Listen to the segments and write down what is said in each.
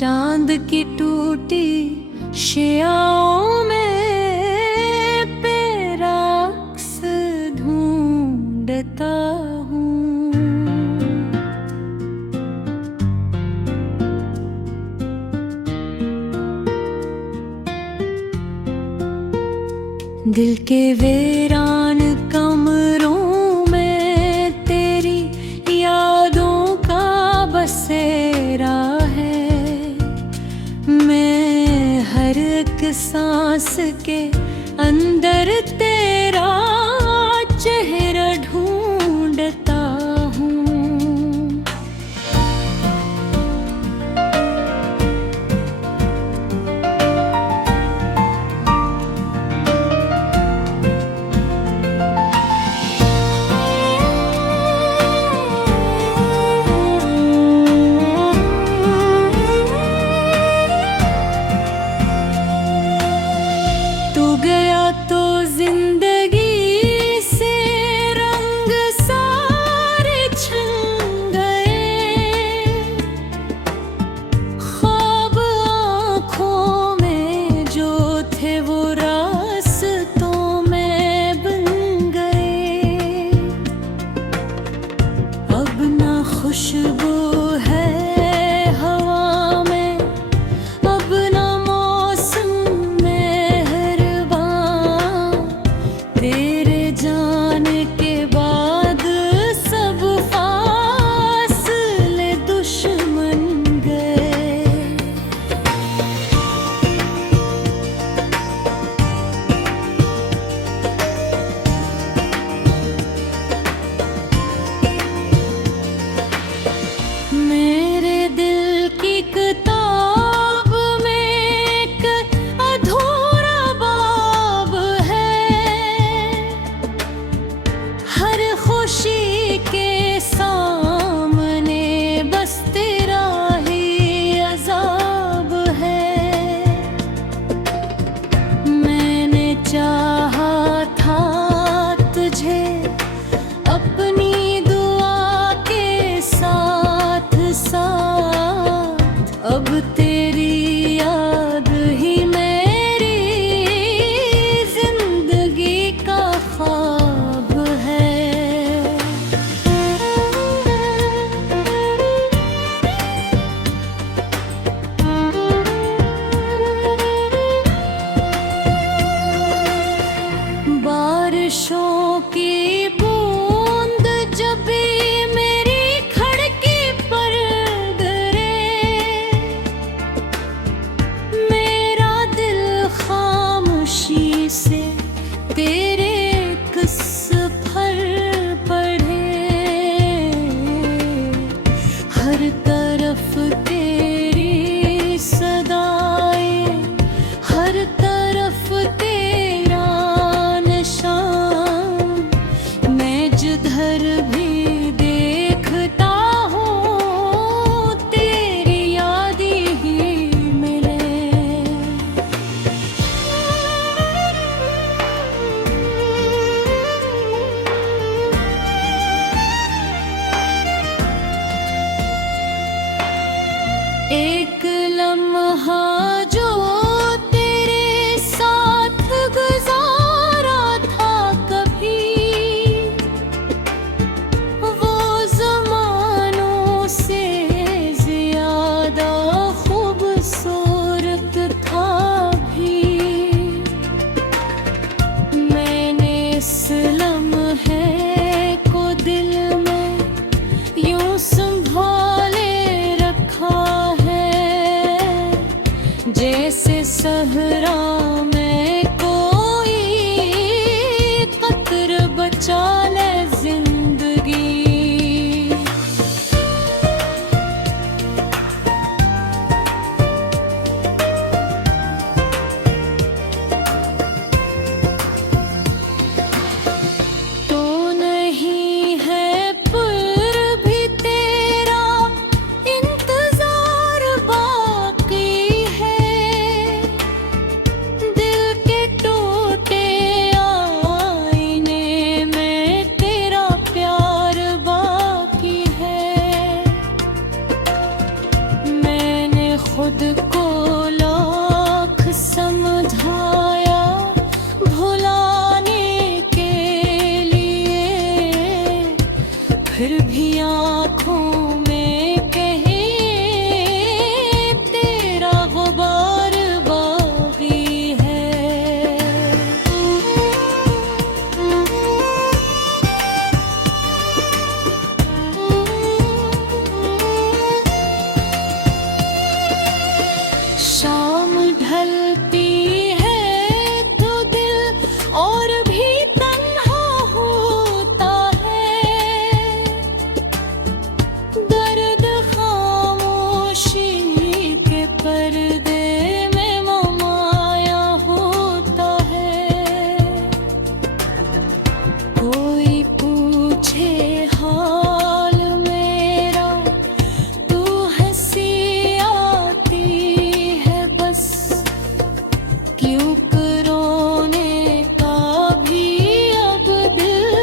चांद की टूटी शियाओं में तेरा अक्स ढूंढता हूँ। दिल के वीरान कमरों में तेरी यादों का बसेरा है। मैं हर एक सांस के अंदर तेरा चेहरा ढूंढता हूँ। तू गया तो जिंदगी से रंग सारे छन गए। ख्वाब आँखों में जो थे वो रास्तों में बन गए। अब ना खुशबू है हवा में, अब ना मौसम तेरे जाने के बाद सब फासले दुश्मन गए। मेरे दिल की किताब में एक अधूरा बाब है। हर खुशी के सामने बस तेरा ही अज़ाब है। मैंने चाहा था तुझे अपनी दुआ के साथ साथ, अब तेरी याद ही मेरी जिंदगी का ख्वाब है। बारिशों की बूंद जब भी मेरी खिड़की पर गिरे, मेरा दिल खामोशी से तेरे किस्से पर पढ़े। हर तरफ तेरी सदाएं, हर तरफ तेरा निशान। मैं जिधर भी देखता हूँ तेरी याद ही मिले। एक लम्हा जो तेरे साथ गुजारा था कभी, वो ज़मानों से ज़्यादा खूबसूरत था भी। मैंने इस लम्हे को दिल में यूं संभाले रखा है, जैसे सहरा में कोई कतर बचा ले जिंदगी। तो नहीं है पर भी तेरा इंतजार बाकी है। दिल के टूटे आईने में खुद को लाख समझाया भुलाने के लिए, फिर भी आँखों में कहीं तेरा गुबार बाकी है। शाम ढलती है तो दिल और भी तन्हा होता है, दर्द खामोशी के पर्दे में ममाया होता है। कोई पूछे हाल मेरा तू हंसी आती है बस, क्यों रोने का भी अब दिल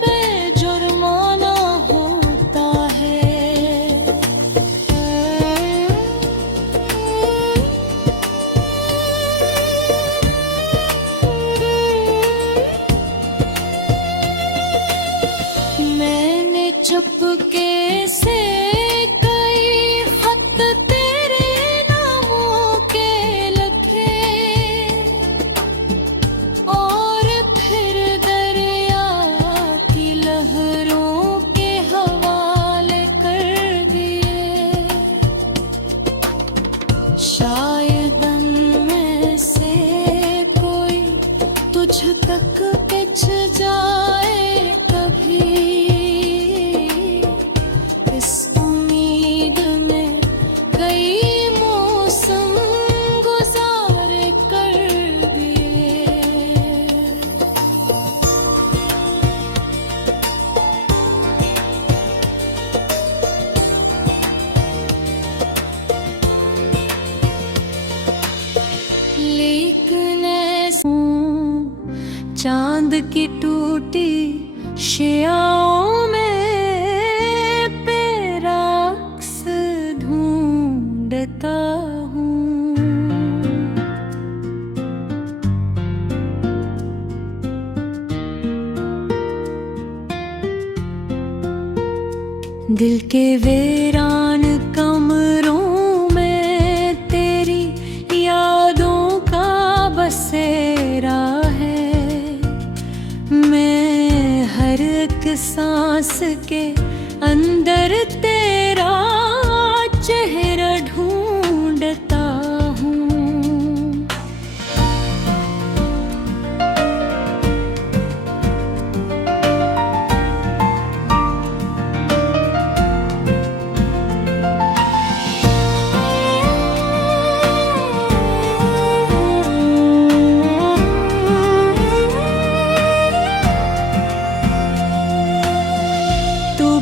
पे जुर्माना होता है। मैंने चुपके से कई खत तेरे नामों के लिखे, और फिर दरिया की लहरों के हवाले कर दिए। शायद उनमें से कोई तुझ तक पिछ जाए कभी, इस उम्मीद में कई मौसम गुजारे कर दिए। लेकिन चांद की टूटी शियाओं में पेराक्स ढूंढता हूँ। दिल के वीरान कमरों में तेरी यादों का बसेरा है। मैं हर एक सांस के अंदर तेरा चेहरा ढूंढता हूँ। तू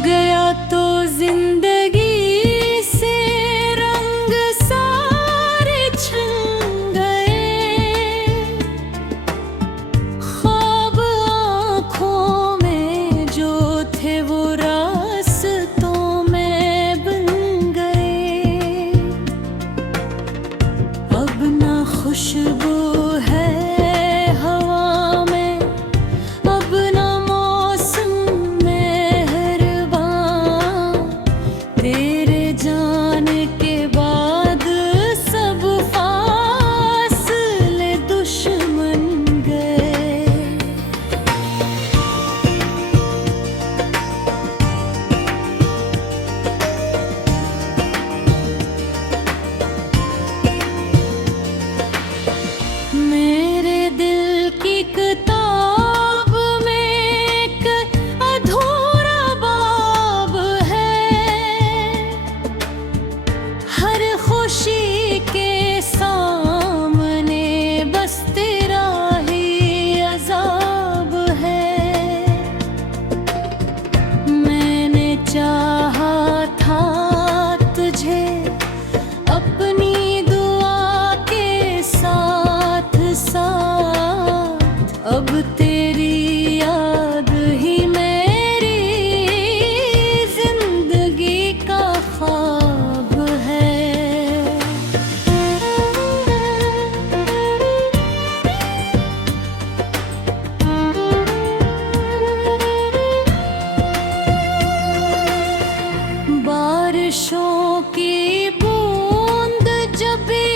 की बूंद जब भी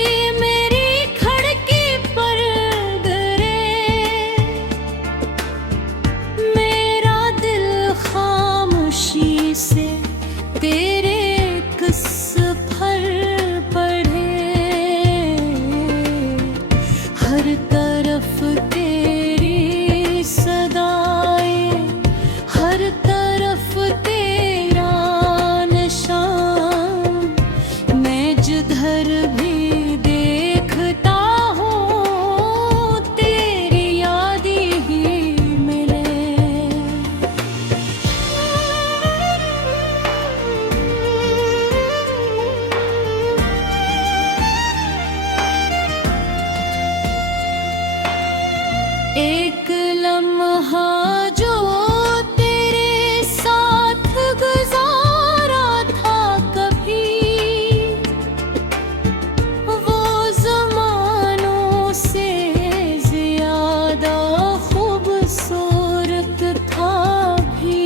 मेरी खिड़की पर गिरे, मेरा दिल खामोशी से तेरे किस पर पढ़े। हर तरफ तेरी सदाएं, हर तरफ तेरा निशान। मैं जिधर भी देखता हूँ तेरी यादें ही मिले। एक लम्हा जो तेरे साथ गुजारा था कभी, वो ज़मानों से ज़्यादा खूबसूरत था भी।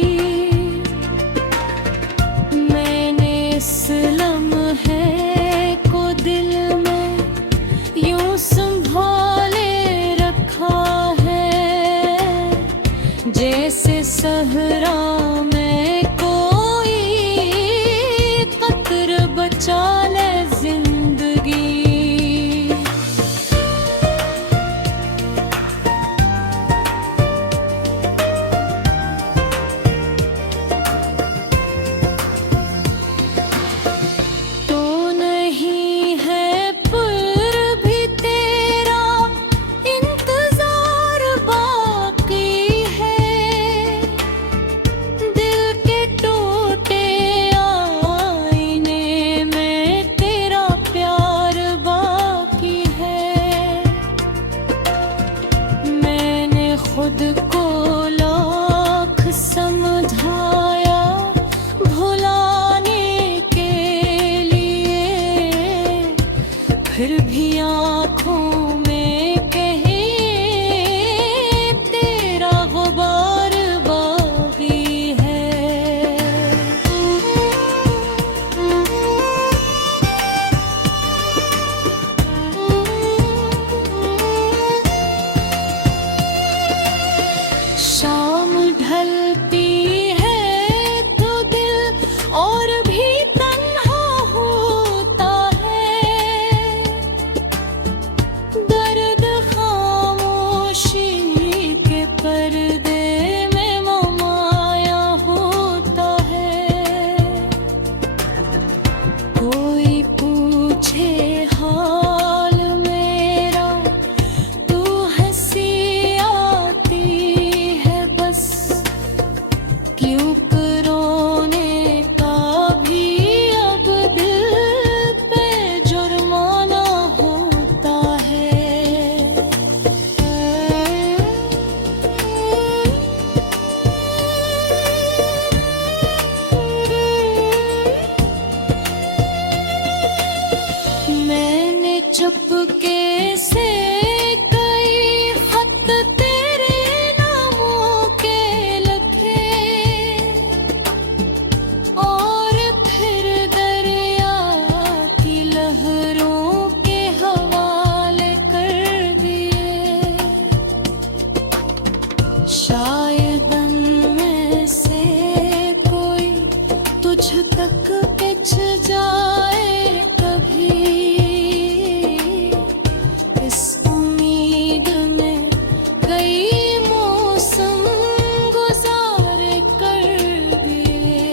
मैंने इस लम्हे को दिल में यूं संभाले रखा है, जैसे सहरा में कोई कतर बचा ले जिंदगी। तो नहीं है पर भी तेरा इंतजार बाकी है। दिल के टूटे आईने में तेरा प्यार बाकी है। मैंने खुद को लाख समझाया भुलाने के लिए, फिर भी आँखों में कहीं तेरा गुबार बाकी है। शाम ढलती है तो दिल और भी तन्हा होता है। दर्द खामोशी के पर्दे में ममाया होता है। कोई पूछे हाल मेरा तू हंसी आती है बस, क्यों रोने का भी अब दिल पे जुर्माना होता है। मैंने चुपके से कई खत तेरे नामों के लिखे, और फिर दरिया की लहरों के हवाले कर दिए। शायद में से कोई तुझ तक पिछ जाए कभी, इस उम्मीद में कई मौसम गुजारे कर दिए।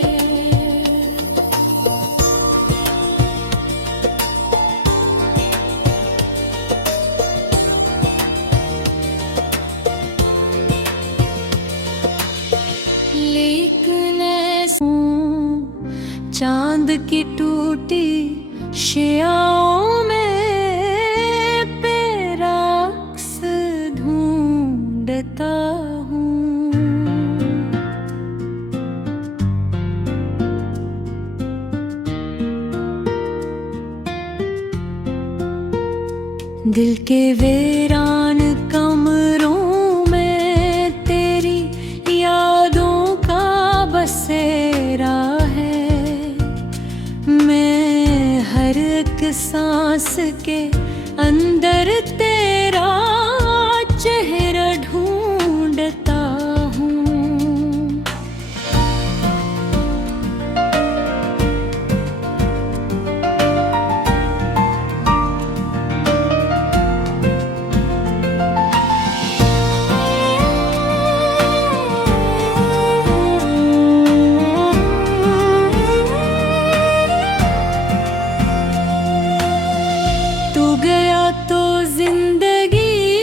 लेकिन ऐसा चांद की टूटी शियाओं में तेरा अक्स ढूंढता हूँ। दिल के वीरान कमरों में तेरी यादों का बसेरा है। मैं हर एक सांस के अंदर तेरा चेहरा ढूंढता हूँ। तू गया तो जिंदगी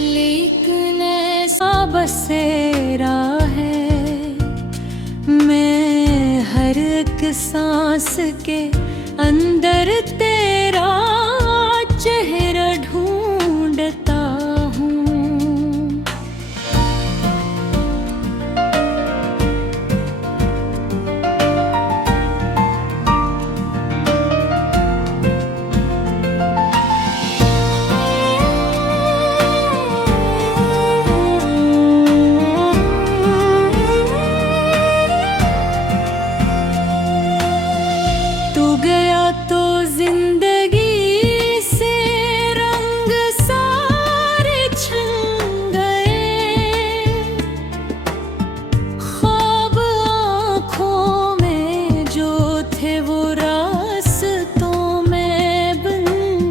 लेकिन ऐसा बसेरा है, मैं हर एक सांस के अंदर तेरा चेहरा ढूंढता हूँ। तू गया तो जिंदगी से रंग सारे छन गए, ख्वाब आँखों में जो थे वो रास्तों में बन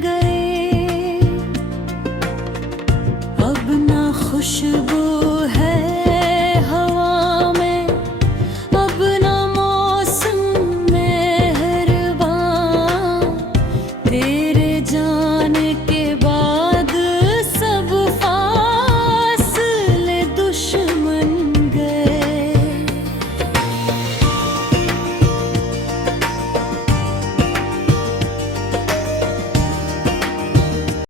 गए। अब ना खुशबू